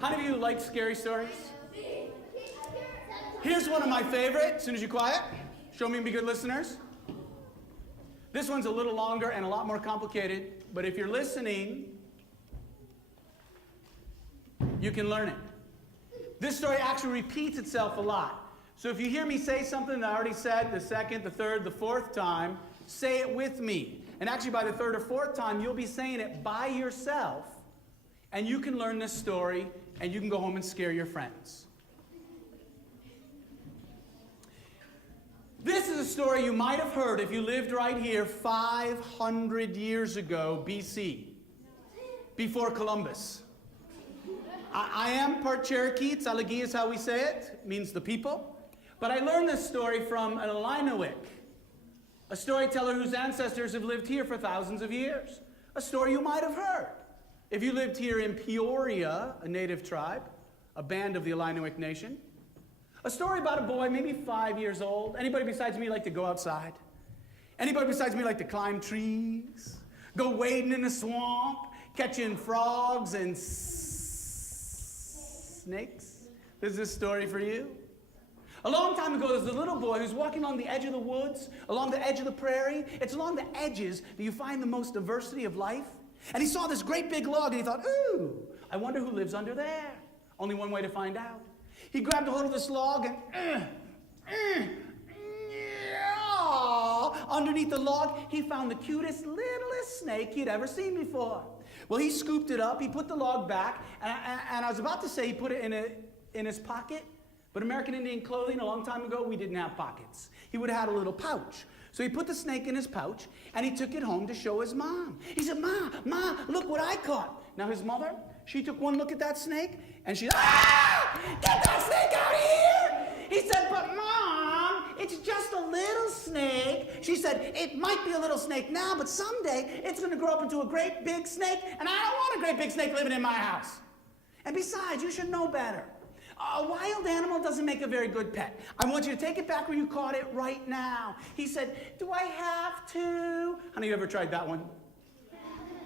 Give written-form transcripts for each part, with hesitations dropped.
How many of you like scary stories? Here's one of my favorite. As soon as you're quiet, show me and be good listeners. This one's a little longer and a lot more complicated, but if you're listening, you can learn it. This story actually repeats itself a lot. So if you hear me say something that I already said the second, the third, the fourth time, say it with me. And actually by the third or fourth time, you'll be saying it by yourself, and you can learn this story, and you can go home and scare your friends. This is a story you might have heard if you lived right here 500 years ago BC, before Columbus. I am part Cherokee. Tsalagi is how we say it. It means the people. But I learned this story from an Illiniwek, a storyteller whose ancestors have lived here for thousands of years. A story you might have heard if you lived here in Peoria, a native tribe, a band of the Illiniwek nation. A story about a boy, maybe 5 years old. Anybody besides me like to go outside? Anybody besides me like to climb trees? Go wading in the swamp, catching frogs and snakes? There's this story for you. A long time ago, there's a little boy who's walking along the edge of the woods, along the edge of the prairie. It's along the edges that you find the most diversity of life. And he saw this great big log, and he thought, ooh, I wonder who lives under there. Only one way to find out. He grabbed a hold of this log and underneath the log, he found the cutest, littlest snake he'd ever seen before. Well, he scooped it up, he put the log back, and I was about to say he put it in his pocket, but American Indian clothing, a long time ago, we didn't have pockets. He would have had a little pouch. So he put the snake in his pouch, and he took it home to show his mom. He said, Ma, look what I caught. Now his mother, she took one look at that snake, and she, get that snake out of here! He said, but Mom, it's just a little snake. She said, it might be a little snake now, but someday it's going to grow up into a great big snake, and I don't want a great big snake living in my house. And besides, you should know better. A wild animal doesn't make a very good pet. I want you to take it back where you caught it right now. He said, do I have to? Honey, you ever tried that one?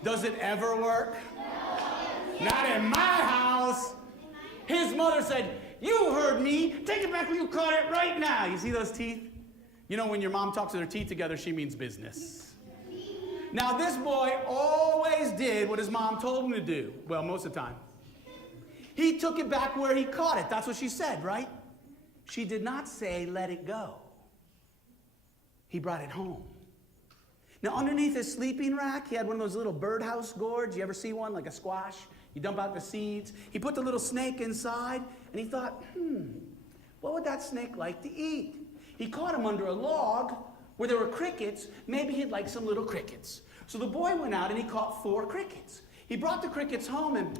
Does it ever work? Not in my house. His mother said, you heard me. Take it back where you caught it right now. You see those teeth? You know, when your mom talks with her teeth together, she means business. Now, this boy always did what his mom told him to do. Well, most of the time. He took it back where he caught it. That's what she said, right? She did not say, let it go. He brought it home. Now, underneath his sleeping rack, he had one of those little birdhouse gourds. You ever see one, like a squash? You dump out the seeds. He put the little snake inside, and he thought, what would that snake like to eat? He caught him under a log where there were crickets. Maybe he'd like some little crickets. So the boy went out, and he caught 4 crickets. He brought the crickets home, and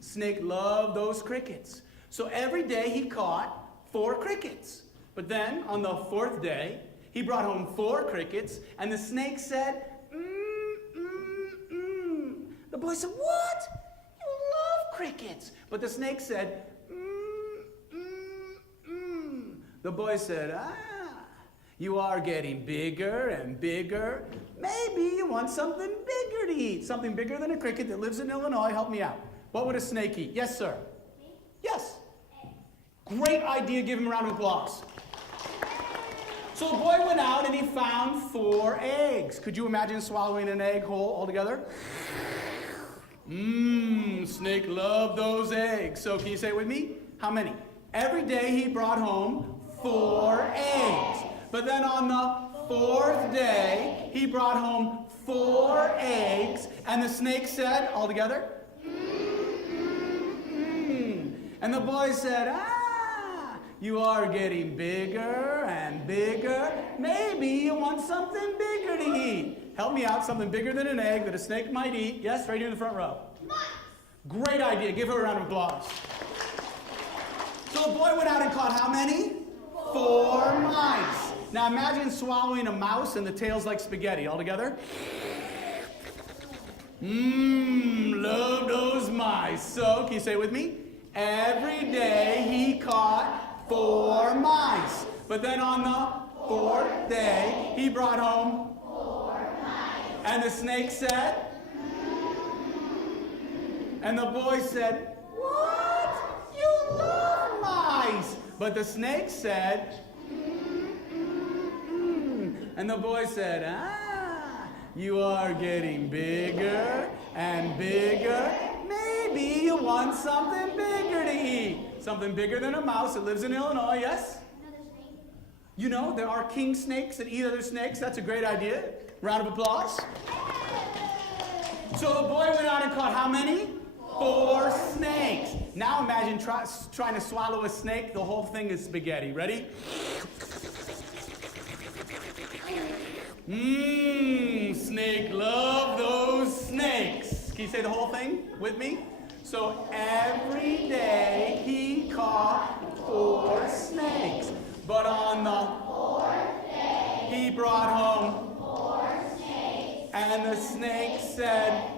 snake loved those crickets. So every day he caught 4 crickets. But then on the 4th day, he brought home 4 crickets, and the snake said, The boy said, what? You love crickets. But the snake said, The boy said, you are getting bigger and bigger. Maybe you want something bigger to eat. Something bigger than a cricket that lives in Illinois. Help me out. What would a snake eat? Yes, sir. Yes. Great idea. Give him a round of applause. So the boy went out and he found 4 eggs. Could you imagine swallowing an egg whole altogether? Snake loved those eggs. So can you say it with me? How many? Every day he brought home 4 eggs. But then on the 4th day, he brought home 4 eggs, and the snake said, all together, And the boy said, you are getting bigger and bigger. Maybe you want something bigger to eat. Help me out, something bigger than an egg that a snake might eat. Yes, right here in the front row. Great idea. Give her a round of applause. So the boy went out and caught how many? 4 mice. Now imagine swallowing a mouse and the tail's like spaghetti. All together? Love those mice. So, can you say it with me? Every day he caught 4 mice. But then on the 4th day, he brought home 4 mice. And the snake said? And the boy said, "What? You love mice." But the snake said, And the boy said, you are getting bigger and bigger. Maybe you want something bigger to eat. Something bigger than a mouse that lives in Illinois, yes? Another snake. You know, there are king snakes that eat other snakes. That's a great idea. Round of applause. So the boy went out and caught how many? 4 snakes. Now imagine trying to swallow a snake. The whole thing is spaghetti. Ready? Snake love those snakes. Can you say the whole thing with me? So every day he caught 4 snakes. But on the 4th day he brought home 4 snakes. And the snake said,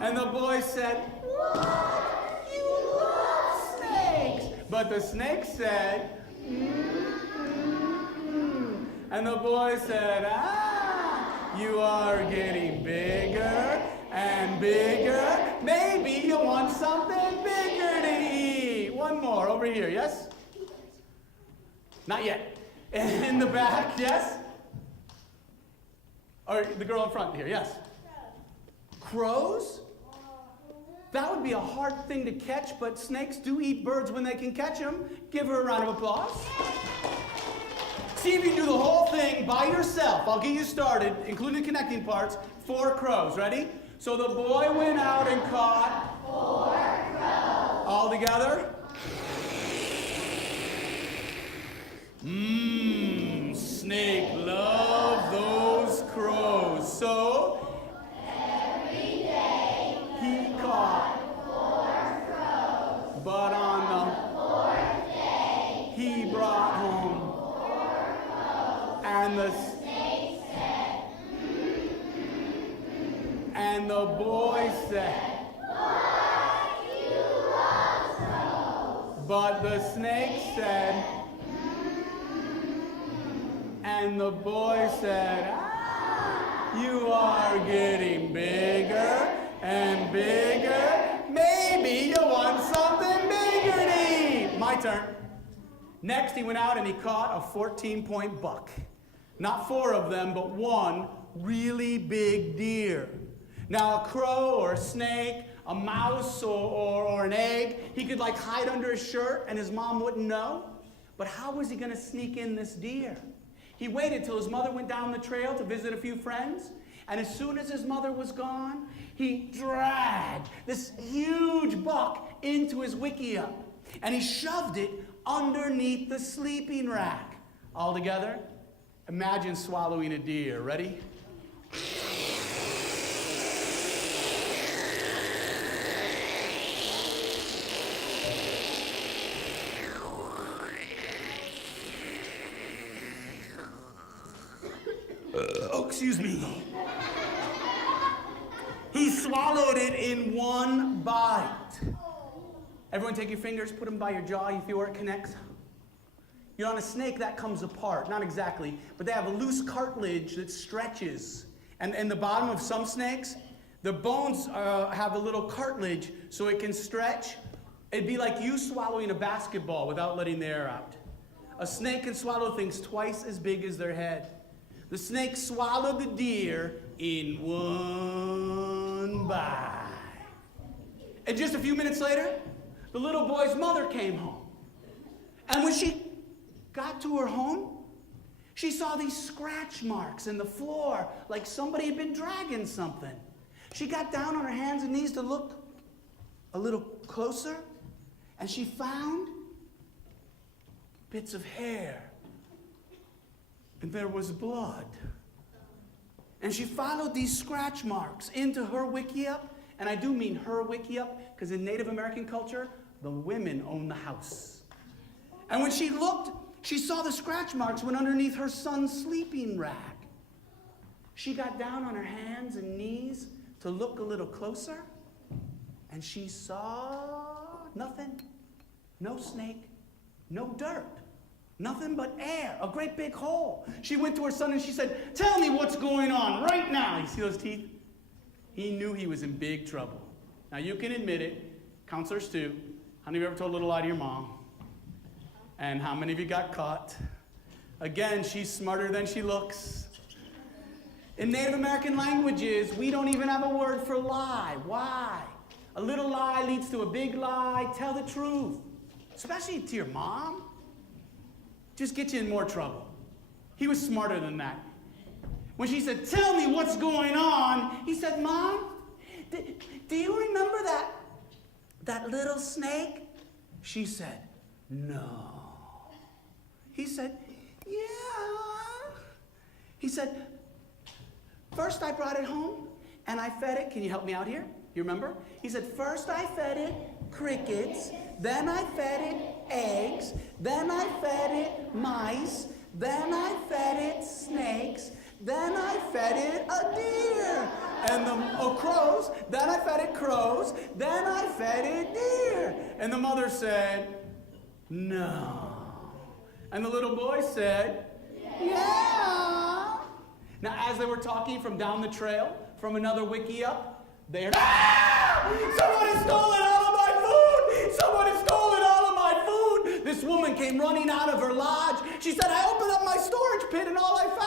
and the boy said, "What? You love snakes." But the snake said, and the boy said, you are getting bigger and bigger. Maybe you want something bigger to eat. One more over here, yes? Not yet. In the back, yes? Or the girl in front here, yes? Crows? That would be a hard thing to catch, but snakes do eat birds when they can catch them. Give her a round of applause. See if you can do the whole thing by yourself. I'll get you started, including the connecting parts. 4 crows. Ready? So the boy went out and caught 4 crows. All together? Snake love those crows. So every day he caught 4 crows. But on the 4th day he brought home. And the snake said, and the boy said, "What? You love crows." But the snake said, and the boy said, you are getting bigger and bigger. Maybe you want something bigger to eat. My turn. Next, he went out and he caught a 14-point buck. Not 4 of them, but 1 really big deer. Now, a crow or a snake, a mouse or an egg, he could like hide under his shirt and his mom wouldn't know. But how was he going to sneak in this deer? He waited till his mother went down the trail to visit a few friends. And as soon as his mother was gone, he dragged this huge buck into his wickiup. And he shoved it underneath the sleeping rack. All together? Imagine swallowing a deer. Ready? Oh, excuse me. He swallowed it in 1 bite. Everyone take your fingers, put them by your jaw. You feel where it connects? You're on a snake, that comes apart. Not exactly, but they have a loose cartilage that stretches. And in the bottom of some snakes, the bones have a little cartilage so it can stretch. It'd be like you swallowing a basketball without letting the air out. A snake can swallow things twice as big as their head. The snake swallowed the deer in 1 bite. And just a few minutes later, the little boy's mother came home. And when she got to her home, she saw these scratch marks in the floor, like somebody had been dragging something. She got down on her hands and knees to look a little closer, and she found bits of hair. And there was blood. And she followed these scratch marks into her wickiup, and I do mean her wickiup, because in Native American culture, the women own the house. And when she looked, she saw the scratch marks went underneath her son's sleeping rack. She got down on her hands and knees to look a little closer, and she saw nothing. No snake, no dirt, nothing but air, a great big hole. She went to her son and she said, "Tell me what's going on right now." You see those teeth? he knew he was in big trouble. Now you can admit it, counselors too. How many of you ever told a little lie to your mom? And how many of you got caught? Again, she's smarter than she looks. In Native American languages, we don't even have a word for lie. Why? A little lie leads to a big lie. Tell the truth, especially to your mom. Just get you in more trouble. He was smarter than that. When she said, "Tell me what's going on," he said, "Mom, do you remember that little snake?" She said, "No." He said, "Yeah." He said, "First I brought it home and I fed it." Can you help me out here? You remember? He said, "First I fed it crickets, then I fed it eggs, then I fed it mice, then I fed it snakes, then I fed it a deer, and crows, then I fed it crows, then I fed it deer." And the mother said, "No." And the little boy said, "Yeah." Now, as they were talking from down the trail, from another wiki up, they heard, "Ah! Someone has stolen all of my food! Someone has stolen all of my food!" This woman came running out of her lodge. She said, "I opened up my storage pit and all I found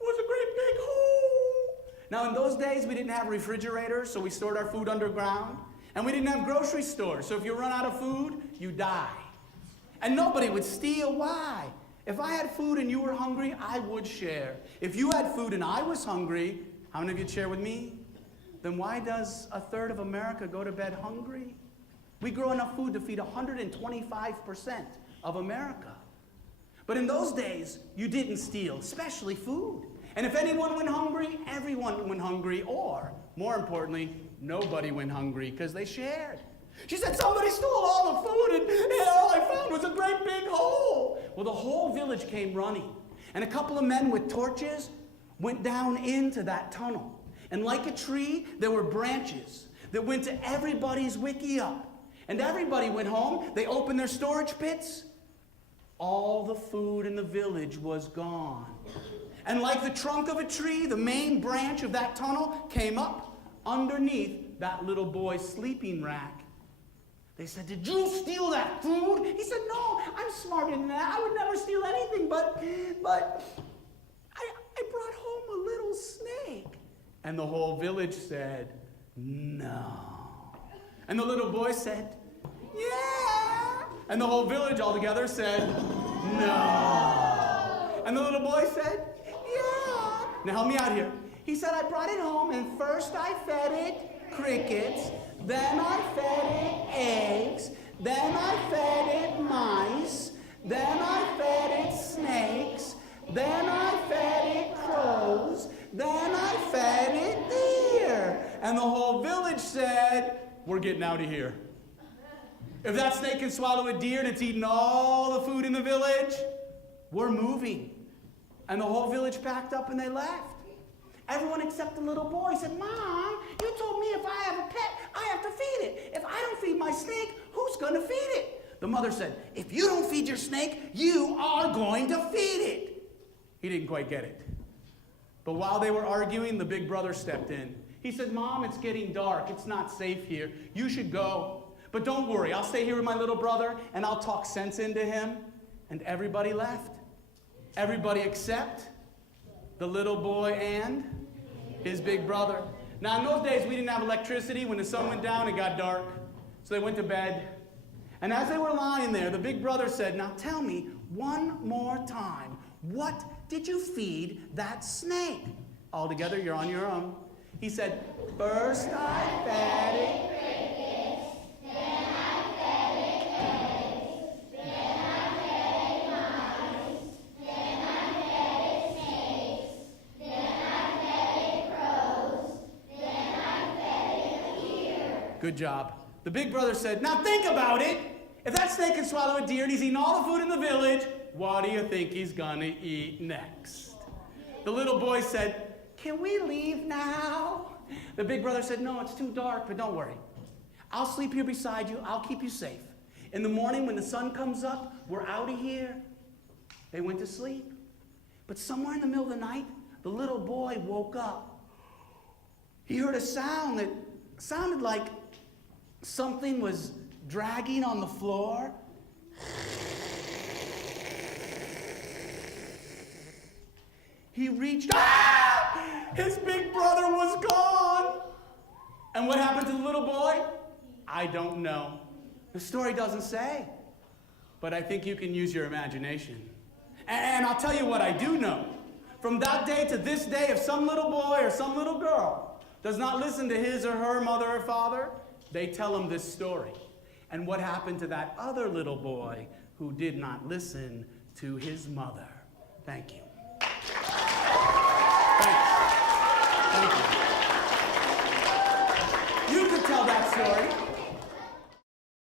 was a great big hole." Now, in those days, we didn't have refrigerators, so we stored our food underground. And we didn't have grocery stores, so if you run out of food, you die. And nobody would steal. Why? If I had food and you were hungry, I would share. If you had food and I was hungry, how many of you'd share with me? Then why does a third of America go to bed hungry? We grow enough food to feed 125% of America. But in those days, you didn't steal, especially food. And if anyone went hungry, everyone went hungry, or, more importantly, nobody went hungry because they shared. She said, "Somebody stole all the food and all I found was a great big hole." Well, the whole village came running. And a couple of men with torches went down into that tunnel. And like a tree, there were branches that went to everybody's wiki up. And everybody went home. They opened their storage pits. All the food in the village was gone. And like the trunk of a tree, the main branch of that tunnel came up underneath that little boy's sleeping rack. They said, "Did you steal that food?" He said, "No, I'm smarter than that. I would never steal anything, but I brought home a little snake." And the whole village said, "No." And the little boy said, "Yeah." And the whole village altogether said, "No." And the little boy said, "Yeah." Now help me out here. He said, "I brought it home and first I fed it crickets, then I fed it eggs, then I fed it mice, then I fed it snakes, then I fed it crows, then I fed it deer." And the whole village said, "We're getting out of here. If that snake can swallow a deer and it's eaten all the food in the village, we're moving." And the whole village packed up and they left. Everyone except the little boy said, "Mom, you told me if I have a pet, I have to feed it. If I don't feed my snake, who's going to feed it?" The mother said, "If you don't feed your snake, you are going to feed it." He didn't quite get it. But while they were arguing, the big brother stepped in. He said, "Mom, it's getting dark. It's not safe here. You should go. But don't worry, I'll stay here with my little brother and I'll talk sense into him." And everybody left. Everybody except the little boy and his big brother. Now, in those days, we didn't have electricity. When the sun went down, it got dark. So they went to bed. And as they were lying there, the big brother said, "Now tell me one more time, what did you feed that snake?" All together, you're on your own. He said, "First I fed it crickets, then I fed it eggs, then I fed it mice, then I fed it snakes, then I fed it crows, then I fed it deer." Good job. The big brother said, "Now think about it. If that snake can swallow a deer and he's eaten all the food in the village, what do you think he's gonna eat next?" The little boy said, "Can we leave now?" The big brother said, "No, it's too dark, but don't worry. I'll sleep here beside you. I'll keep you safe. In the morning when the sun comes up, we're out of here." They went to sleep. But somewhere in the middle of the night, the little boy woke up. he heard a sound that sounded like something was dragging on the floor. He reached, his big brother was gone. And what happened to the little boy? I don't know. The story doesn't say. But I think you can use your imagination. And I'll tell you what I do know. From that day to this day, if some little boy or some little girl does not listen to his or her mother or father, they tell him this story. And what happened to that other little boy who did not listen to his mother? Thank you. Thank you. You could tell that story.